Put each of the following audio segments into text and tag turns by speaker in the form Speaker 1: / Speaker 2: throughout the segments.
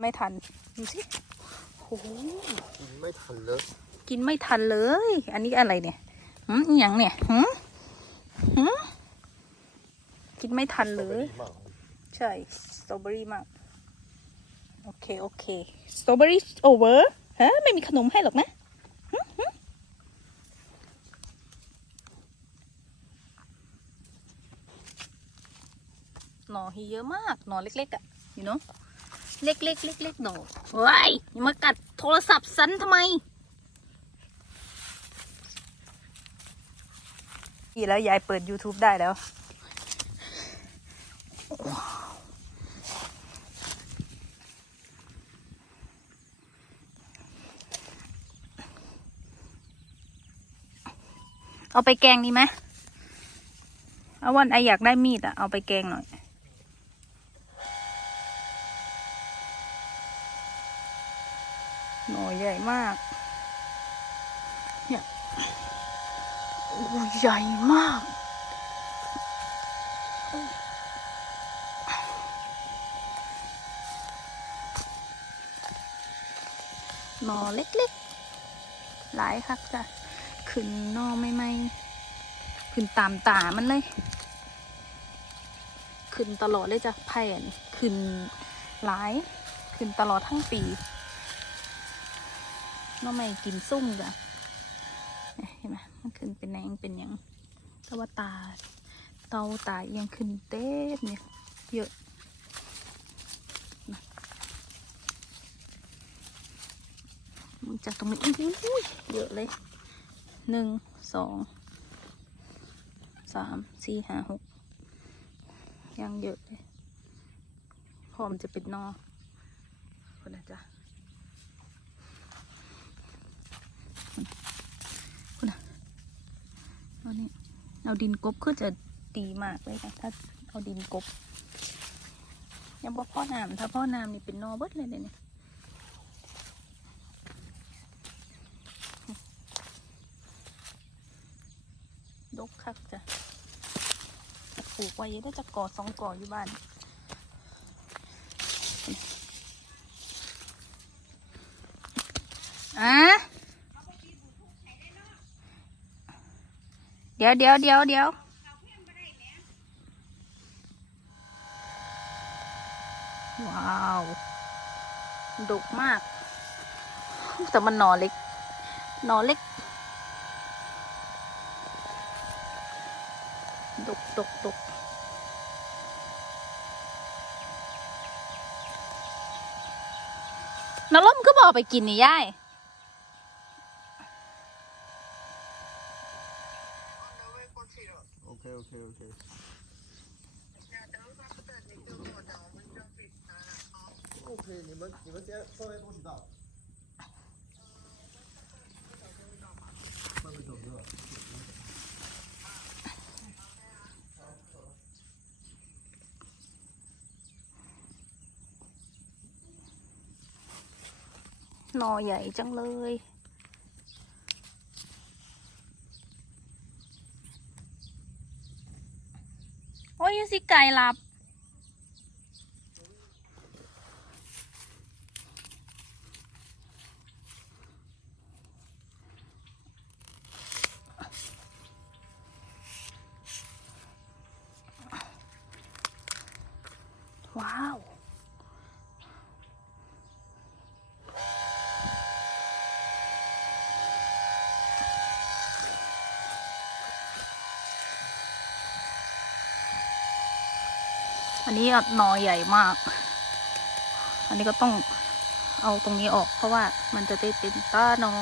Speaker 1: ไม่ทันดูสิโอ้โห
Speaker 2: กินไม่ทันเลย
Speaker 1: กินไม่ทันเลย อันนี้อะไรเนี่ยหืมอหย่างเนี่ยหืมหืมกินไม่ทันเลย
Speaker 2: ดีมาก
Speaker 1: ใช่ สตรอเบอรี่มาก โอเค โอเค สตรอเบอรี่โอเวอร์ฮะ ไม่มีขนมให้หรอกนะหึหึหน่อฮีเยอะมาก หน่อเล็กๆอะ่ะ you know เล็กๆเล็กๆหน่อเฮ้ยอย่ามากัดโทรศัพท์สันทำไมดีแล้วยายเปิด YouTube ได้แล้ว เอาไปแกงดีไหมเอาวันไออยากได้มีดอะเอาไปแกงหน่อย หน่อใหญ่มาก เนี่ยโอ้ใหญ่มาก หน่อเล็กๆ หลายคักจ้ะ ขึ้นหนอไม่ไม่ขึ้นตามตามันเลย ขึ้นตลอดเลยจ้ะแผ่นขึ้นหลาย ขึ้นตลอดทั้งปี น้อไม่กินซุ่มจ้ะเนี่ยเห็นไหมมันขึ้นเป็นแหนงเป็นยังต่ว่าตาเตาตายังขึ้นเต็มเนี่ยเยอะมึงจากตรงนี้อุ้ยเยอะเลยหนึ่งสองสามสี่ห้าหกยังเยอะเลยพร้อมจะเป็นนอคนนะจ๊ะ คนนะเอานี่เอาดินกบคือจะดีมากเลยค่ะถ้าเอาดินกบยังบอกพ่อน้ำถ้าพ่อน้ำนี่เป็นนอเบิดเลยเนี่ยดกคักจ้ะจะปลูกไว้ยได้จะก่อสองก่ออยู่บ้านอะ เดี๋ยวเดี๋ยวเดี๋ยวเดี๋ยวว้าวดุกมาก แต่มันหนอเล็กหนอเล็กดุกดุกดุกน้ำล้มก็บอกไปกินนี่ยาย
Speaker 2: โอเคโอเคโอเคโอเค你们你们先稍微不知道慢慢走着
Speaker 1: หนอใหญ่จังเลย โอ้ยสิไก่หลับ ว้าว อันนี้หนอใหญ่มาก อันนี้ก็ต้องเอาตรงนี้ออก เพราะว่ามันจะได้เป็นต้านอ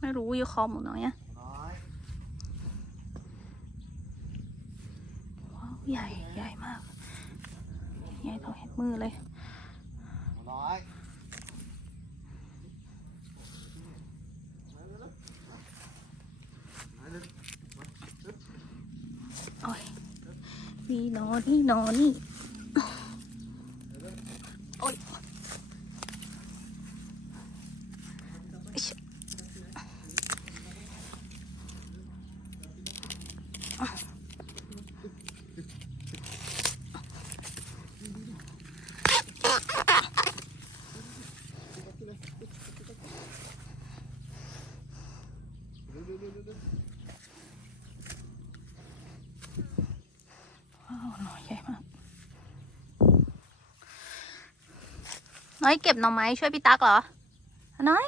Speaker 1: ไม่รู้อยู่คอหมูน้อยอะว้าวใหญ่ใหญ่ มือเลย
Speaker 2: 来
Speaker 1: โอ้ยนี่หนอนี่หนอนี่โอ้ย น้อยเก็บหน่อไม้ช่วยพี่ตักเหรอ น้อย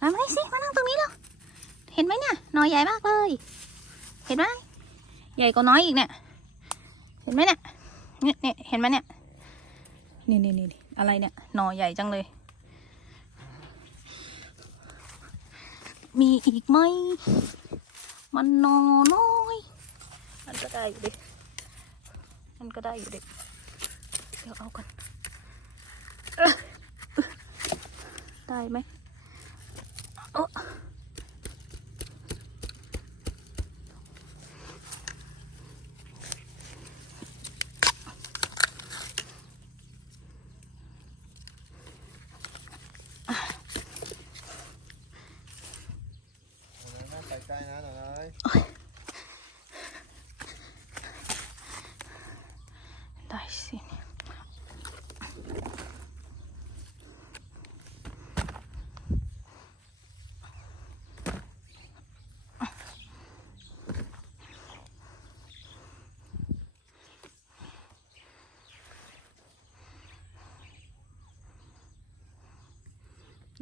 Speaker 1: น้อยมานี่สิมานั่งตรงนี้แล้วเห็นไหมเนี่ยหน่อใหญ่มากเลย เห็นไหมใหญ่กว่าน้อยอีกเนี่ย เห็นไหมเนี่ยเนี่ยเนี่ยเห็นไหมเนี่ยนี่นี่นี่นี่อะไรเนี่ยหน่อใหญ่จังเลย มีอีกไหมมันนอน้อยมันก็ได้อยู่ดิมันก็ได้อยู่ดิเดี๋ยวเอากัน ได้ไหมโอ้
Speaker 2: น่าไปใกล้นะหน่อย
Speaker 1: ได้สิ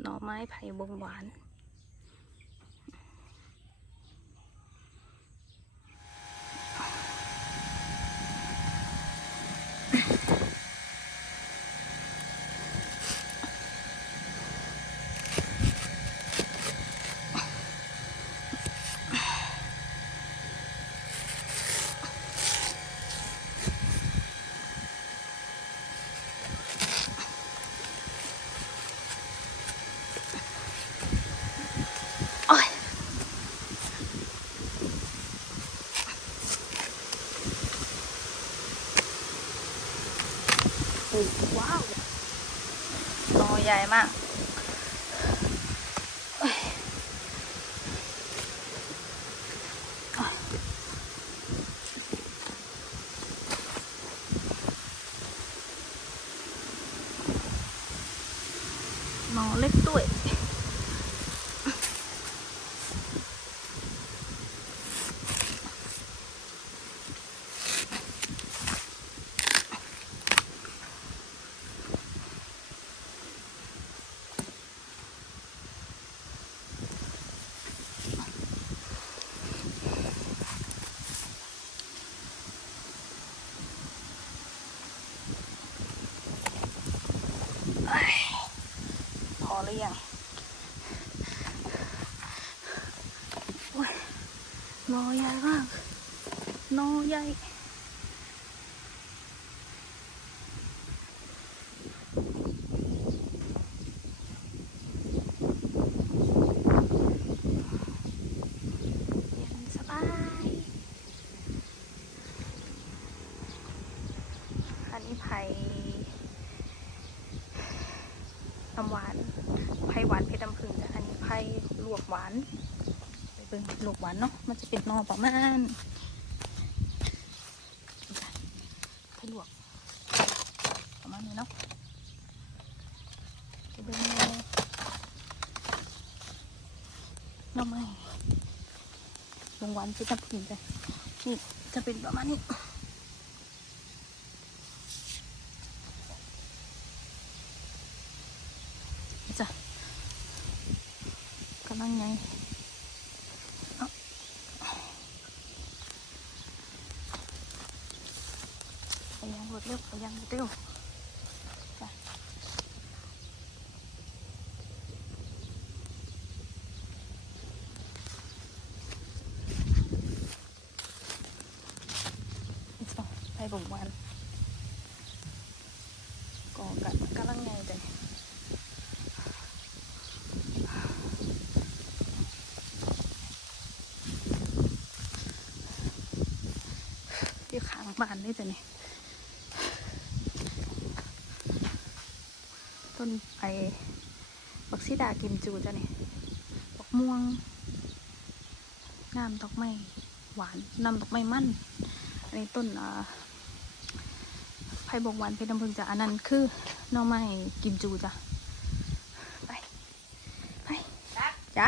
Speaker 1: หน่อไม้ไผ่บงหวาน ว้าวหนอใหญ่มากโอ้ยโอ้ยหนเล็กด้วย พอหรือยังโอ้ยนอใหญ่มากนอ ใหญ่เย็นสบายอันนี้ไผ่น้ำหวาน ไผ่หวานเพชรน้ำผึ้งจ้ะอันนี้ไผ่ลวกหวานไปเบิ่งลวกหวานเนาะ มันจะเป็นนอประมาณไผ่ลวก ประมาณนี้เนาะไปเบิ่งแนว น้ำไม้ลงวานเพชรน้ำผึ้งจ้ะนี่จะเป็นประมาณนี้จ้ะกำลังไงเอายังรวดเร็วไปยังรวดเร็วจ้ะอีก สองไปบ่งวันก็กะกำลังไงจ้ะอยู่ข้างบ้านเลยจ้ะนี่ต้นไอ้บักซิดากิมจูจ้ะนี่บักม่วงน้ำดอกไม้หวานน้ำดอกไม้มั่นอันนี้ต้นอ่า ไผ่บงหวานเพชรน้ำผึ้งจ้ะอันนั้นคือน้อไม้กิมจูจ้ะไปไปจ้ะ